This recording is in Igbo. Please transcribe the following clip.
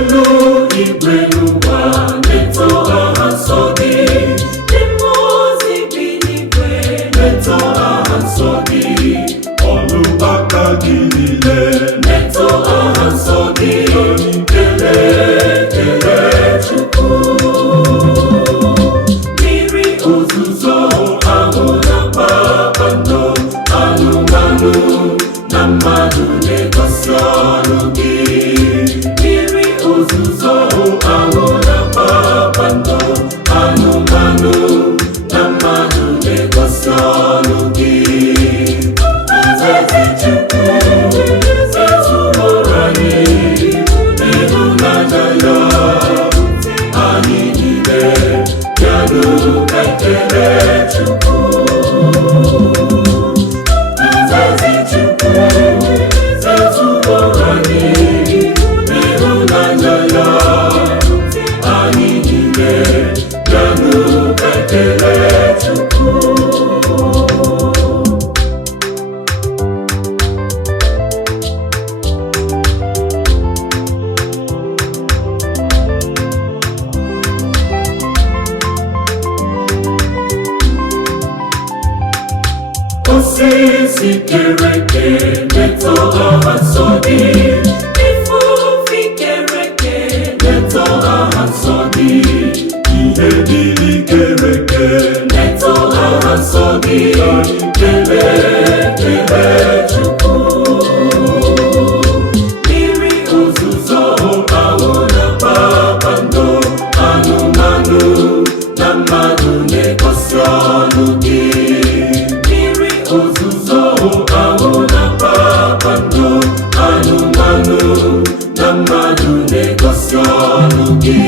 elu igwe n'ụwa na-eto aha nsọ gị, ndị mmụọ ozi bi n'igwe na-eto aha nsọ gị, ọrụ aka gị niile na-eto aha nsọ gị, kelee Chukwu. Mmiri ozuzo ahụ na kpakpando, anụmanụ na mmadụ na-egosi ọrụ gị. Mmiri ozuzo ahụ na kpakpando, anụmanụ na mmadụ na-egosi ọrụ gị. Ezi Chukwu ezuru anyị n'ịhụnanya ya, anyị niile bịanụ ka kelee Chukwu. Ezi Chukwu ezuru anyị n'ịhụnanya ya, anyị niile bịanụ ka kelee Chukwu. Osisi kere eke na-eto aha nsọ gị, ifufe kere eke na-eto aha nsọ gị, ihe niile kere eke na-eto aha nsọ gị, kelee Chukwu. Mmiri ozuzo ahụ na kpakpando, anụmanụ na mmadụ na-egosi ọrụ gị. Ozuzo ahụ na kpakpando, anụmanụ na mmadụ na-egosi ọrụ gị.